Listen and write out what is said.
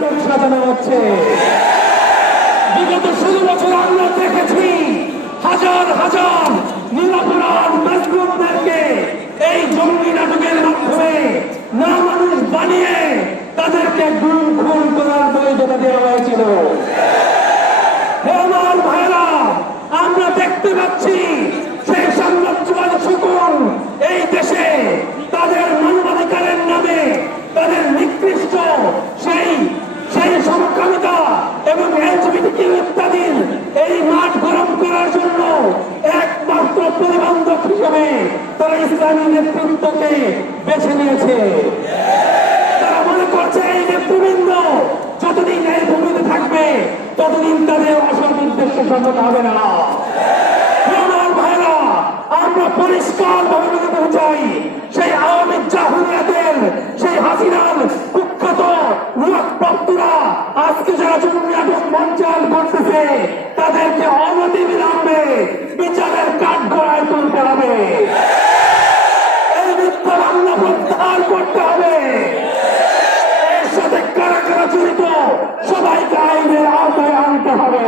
মণ্ডপ সাজানো হচ্ছে। বিগত 16 বছর আমরা দেখেছি হাজার হাজার নিরপরাধ মাজলুমদেরকে এই জঙ্গি নাটকের মাধ্যমে না মানুষ বানিয়ে তাদেরকে গুম খুন করার বৈধতা দেওয়া হয়েছিল। আমার ভাইরা, আমরা দেখতে পাচ্ছি সেই সাম্রাজ্যবাদ শকুন এই দেশে তাদের মানবাধিকারের নামে তাদের নিকৃষ্ট সেই সমকামিতা এবং এলজিবিটি ইত্যাদির এই মাঠ গরম করার জন্য একমাত্র প্রতিবন্ধক হিসেবে তারা ইসলামী নেতৃত্বকে বেছে নিয়েছে। তারা মনে করছে এই নেতৃবৃন্দ যতদিন এই ভূমিতে থাকবে ততদিন তাদের আসল উদ্দেশ্য সম্মত হবে না। আমার ভাইরা, আমরা পরিষ্কার ভাবে বলতে চাই, সেই আওয়ামী জাহুলিয়াতের সেই হাসিনার কুখ্যাত নিয়োগপ্রাপ্তরা আজকে যারা জঙ্গি নাটক মঞ্চায়ন করতেছে তাদেরকে অনতিবিলম্বে বিচারের কাঠগড়ায় তুলতে হবে। এই মিথ্যা মামলা প্রত্যাহার করতে হবে। এর সাথে কারা কারা জড়িত সবাইকে আইনের আওতায় আনতে হবে।